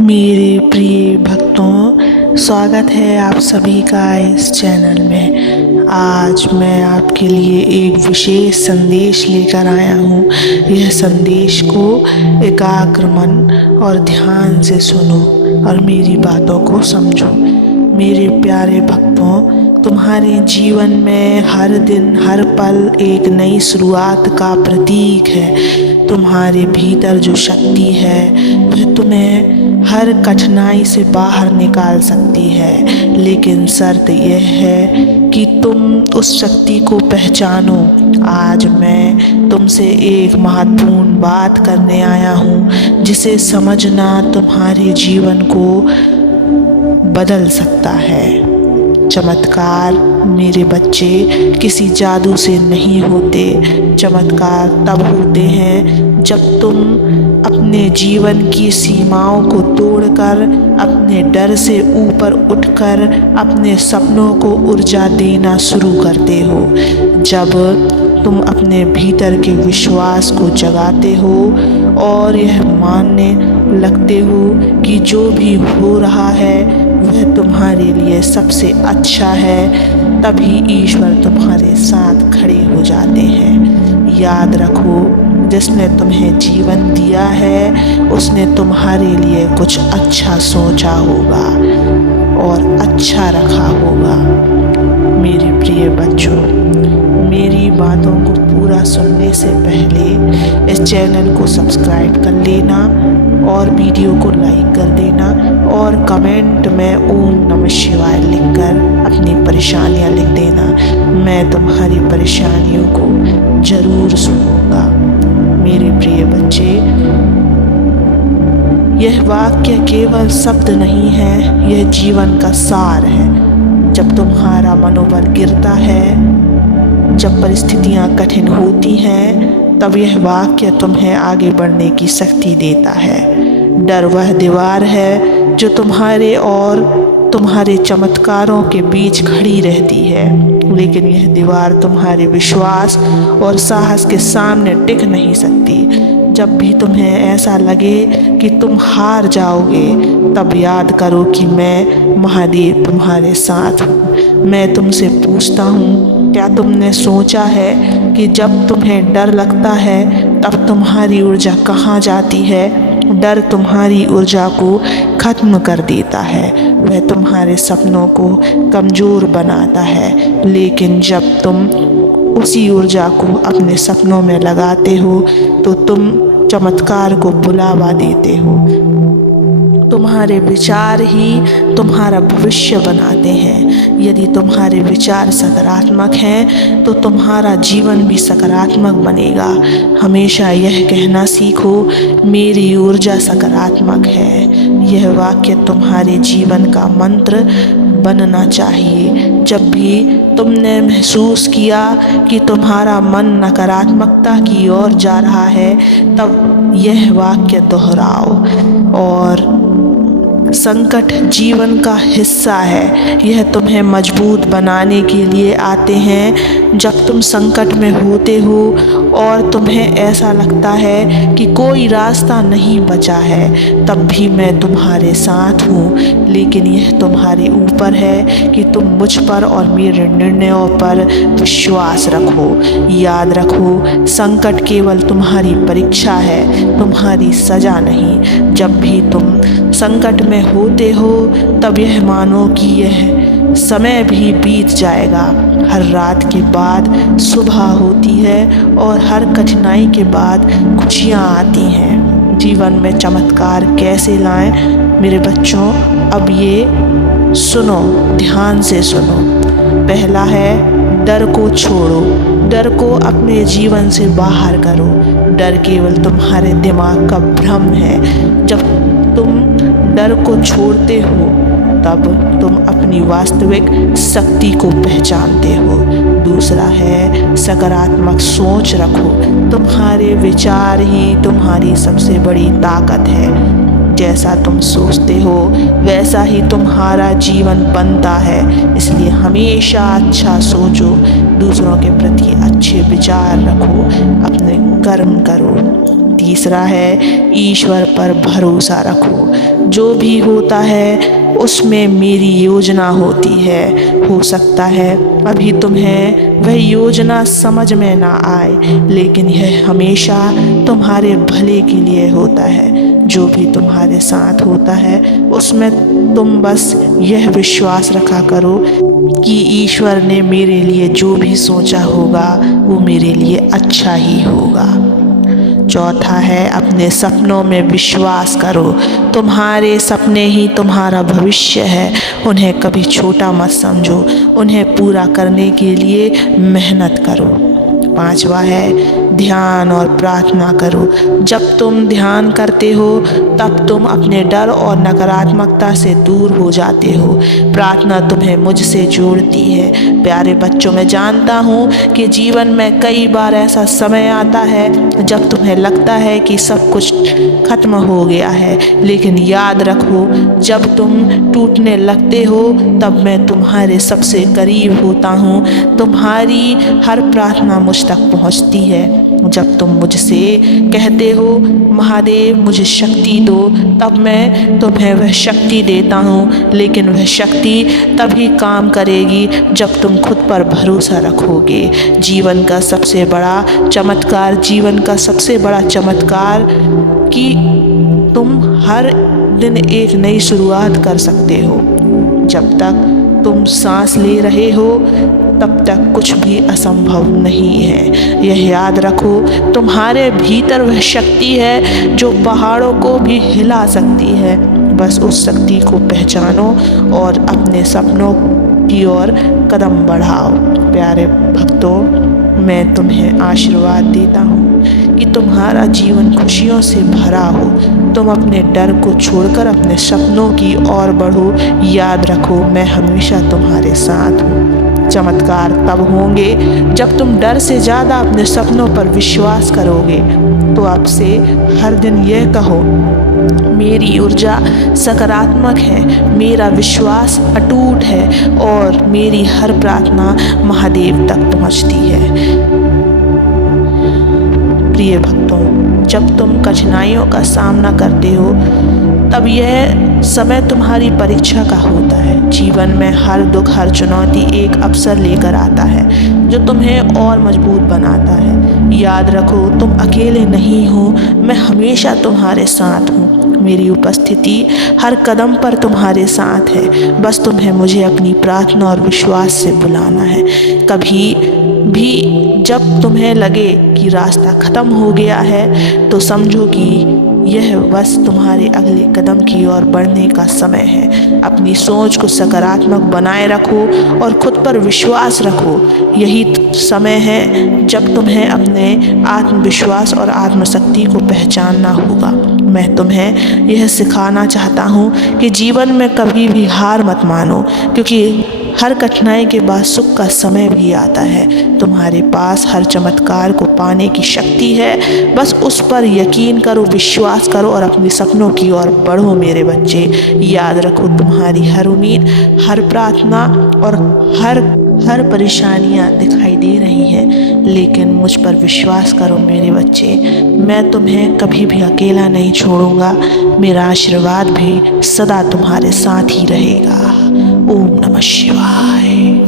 मेरे प्रिय भक्तों, स्वागत है आप सभी का इस चैनल में। आज मैं आपके लिए एक विशेष संदेश लेकर आया हूँ। यह संदेश को एकाग्र मन और ध्यान से सुनो और मेरी बातों को समझो। मेरे प्यारे भक्तों, तुम्हारे जीवन में हर दिन हर पल एक नई शुरुआत का प्रतीक है। तुम्हारे भीतर जो शक्ति है वह तुम्हें हर कठिनाई से बाहर निकाल सकती है, लेकिन शर्त यह है कि तुम उस शक्ति को पहचानो। आज मैं तुमसे एक महत्वपूर्ण बात करने आया हूँ जिसे समझना तुम्हारे जीवन को बदल सकता है। चमत्कार मेरे बच्चे किसी जादू से नहीं होते। चमत्कार तब होते हैं जब तुम अपने जीवन की सीमाओं को तोड़कर, अपने डर से ऊपर उठकर अपने सपनों को ऊर्जा देना शुरू करते हो। जब तुम अपने भीतर के विश्वास को जगाते हो और यह मानने लगते हो कि जो भी हो रहा है वह तुम्हारे लिए सबसे अच्छा है, तभी ईश्वर तुम्हारे साथ खड़े हो जाते हैं। याद रखो, जिसने तुम्हें जीवन दिया है उसने तुम्हारे लिए कुछ अच्छा सोचा होगा और अच्छा रखा होगा। मेरे प्रिय बच्चों, मेरी बातों को पूरा सुनने से पहले इस चैनल को सब्सक्राइब कर लेना और वीडियो को लाइक कर देना और कमेंट में ओम नमः शिवाय लिखकर अपनी परेशानियां लिख देना। मैं तुम्हारी परेशानियों को जरूर सुनूंगा। मेरे प्रिय बच्चे, यह वाक्य केवल शब्द नहीं है, यह जीवन का सार है। जब तुम्हारा मनोबल गिरता है, जब परिस्थितियां कठिन होती हैं, तब यह वाक्य तुम्हें आगे बढ़ने की शक्ति देता है। डर वह दीवार है जो तुम्हारे और तुम्हारे चमत्कारों के बीच खड़ी रहती है, लेकिन यह दीवार तुम्हारे विश्वास और साहस के सामने टिक नहीं सकती। जब भी तुम्हें ऐसा लगे कि तुम हार जाओगे, तब याद करो कि मैं महादेव तुम्हारे साथ हूँ। मैं तुमसे पूछता हूँ, क्या तुमने सोचा है कि जब तुम्हें डर लगता है तब तुम्हारी ऊर्जा कहाँ जाती है? डर तुम्हारी ऊर्जा को खत्म कर देता है, वह तुम्हारे सपनों को कमज़ोर बनाता है। लेकिन जब तुम उसी ऊर्जा को अपने सपनों में लगाते हो तो तुम चमत्कार को बुलावा देते हो। तुम्हारे विचार ही तुम्हारा भविष्य बनाते हैं। यदि तुम्हारे विचार सकारात्मक हैं तो तुम्हारा जीवन भी सकारात्मक बनेगा। हमेशा यह कहना सीखो, मेरी ऊर्जा सकारात्मक है। यह वाक्य तुम्हारे जीवन का मंत्र बनना चाहिए। जब भी तुमने महसूस किया कि तुम्हारा मन नकारात्मकता की ओर जा रहा है, तब यह वाक्य दोहराओ। और संकट जीवन का हिस्सा है, यह तुम्हें मजबूत बनाने के लिए आते हैं। जब तुम संकट में होते हो और तुम्हें ऐसा लगता है कि कोई रास्ता नहीं बचा है, तब भी मैं तुम्हारे साथ हूँ। लेकिन यह तुम्हारे ऊपर है कि तुम मुझ पर और मेरे निर्णयों पर विश्वास रखो। याद रखो, संकट केवल तुम्हारी परीक्षा है, तुम्हारी सजा नहीं। जब भी तुम संकट में होते हो तब यह मानो कि यह समय भी बीत जाएगा। हर रात के बाद सुबह होती है और हर कठिनाई के बाद खुशियाँ आती हैं। जीवन में चमत्कार कैसे लाएं मेरे बच्चों, अब ये सुनो, ध्यान से सुनो। पहला है, डर को छोड़ो। डर को अपने जीवन से बाहर करो। डर केवल तुम्हारे दिमाग का भ्रम है। जब तुम डर को छोड़ते हो तब तुम अपनी वास्तविक शक्ति को पहचानते हो। दूसरा है, सकारात्मक सोच रखो। तुम्हारे विचार ही तुम्हारी सबसे बड़ी ताकत है। जैसा तुम सोचते हो वैसा ही तुम्हारा जीवन बनता है। इसलिए हमेशा अच्छा सोचो, दूसरों के प्रति अच्छे विचार रखो, अपने कर्म करो। तीसरा है ईश्वर पर भरोसा रखो। जो भी होता है उसमें मेरी योजना होती है। हो सकता है अभी तुम्हें वह योजना समझ में ना आए, लेकिन यह हमेशा तुम्हारे भले के लिए होता है। जो भी तुम्हारे साथ होता है उसमें तुम बस यह विश्वास रखा करो कि ईश्वर ने मेरे लिए जो भी सोचा होगा वो मेरे लिए अच्छा ही होगा। चौथा है अपने सपनों में विश्वास करो। तुम्हारे सपने ही तुम्हारा भविष्य है। उन्हें कभी छोटा मत समझो, उन्हें पूरा करने के लिए मेहनत करो। पांचवा है ध्यान और प्रार्थना करो। जब तुम ध्यान करते हो तब तुम अपने डर और नकारात्मकता से दूर हो जाते हो। प्रार्थना तुम्हें मुझसे जोड़ती है। प्यारे बच्चों, मैं जानता हूँ कि जीवन में कई बार ऐसा समय आता है जब तुम्हें लगता है कि सब कुछ खत्म हो गया है, लेकिन याद रखो जब तुम टूटने लगते हो तब मैं तुम्हारे सबसे करीब होता हूँ। तुम्हारी हर प्रार्थना मुझ तक पहुँचती है। जब तुम मुझसे कहते हो महादेव मुझे शक्ति दो, तब मैं तुम्हें वह शक्ति देता हूँ, लेकिन वह शक्ति तभी काम करेगी जब तुम खुद पर भरोसा रखोगे। जीवन का सबसे बड़ा चमत्कार कि तुम हर दिन एक नई शुरुआत कर सकते हो। जब तक तुम सांस ले रहे हो तब तक कुछ भी असंभव नहीं है। यह याद रखो तुम्हारे भीतर वह शक्ति है जो पहाड़ों को भी हिला सकती है। बस उस शक्ति को पहचानो और अपने सपनों की ओर कदम बढ़ाओ। प्यारे भक्तों, मैं तुम्हें आशीर्वाद देता हूँ कि तुम्हारा जीवन खुशियों से भरा हो। तुम अपने डर को छोड़कर अपने सपनों की ओर बढ़ो। याद रखो मैं हमेशा तुम्हारे साथ हूँ। चमत्कार तब होंगे जब तुम डर से ज़्यादा अपने सपनों पर विश्वास करोगे। तो आपसे हर दिन यह कहो मेरी ऊर्जा सकारात्मक है, मेरा विश्वास अटूट है और मेरी हर प्रार्थना महादेव तक पहुँचती है। प्रिय भक्तों, जब तुम कठिनाइयों का सामना करते हो तब यह समय तुम्हारी परीक्षा का होता है। जीवन में हर दुख, हर चुनौती एक अवसर लेकर आता है जो तुम्हें और मजबूत बनाता है। याद रखो तुम अकेले नहीं हो, मैं हमेशा तुम्हारे साथ हूँ। मेरी उपस्थिति हर कदम पर तुम्हारे साथ है। बस तुम्हें मुझे अपनी प्रार्थना और विश्वास से बुलाना है। कभी भी जब तुम्हें लगे कि रास्ता ख़त्म हो गया है तो समझो कि यह बस तुम्हारे अगले कदम की ओर बढ़ने का समय है। अपनी सोच को सकारात्मक बनाए रखो और खुद पर विश्वास रखो। यही समय है जब तुम्हें अपने आत्मविश्वास और आत्मशक्ति को पहचानना होगा। मैं तुम्हें यह सिखाना चाहता हूँ कि जीवन में कभी भी हार मत मानो, क्योंकि हर कठिनाई के बाद सुख का समय भी आता है। तुम्हारे पास हर चमत्कार को पाने की शक्ति है। बस उस पर यकीन करो, विश्वास करो और अपने सपनों की ओर बढ़ो। मेरे बच्चे, याद रखो तुम्हारी हर उम्मीद, हर प्रार्थना और हर परेशानियाँ दिखाई दे रही हैं, लेकिन मुझ पर विश्वास करो मेरे बच्चे। मैं तुम्हें कभी भी अकेला नहीं छोड़ूंगा। मेरा आशीर्वाद भी सदा तुम्हारे साथ ही रहेगा। ओम नमः शिवाय।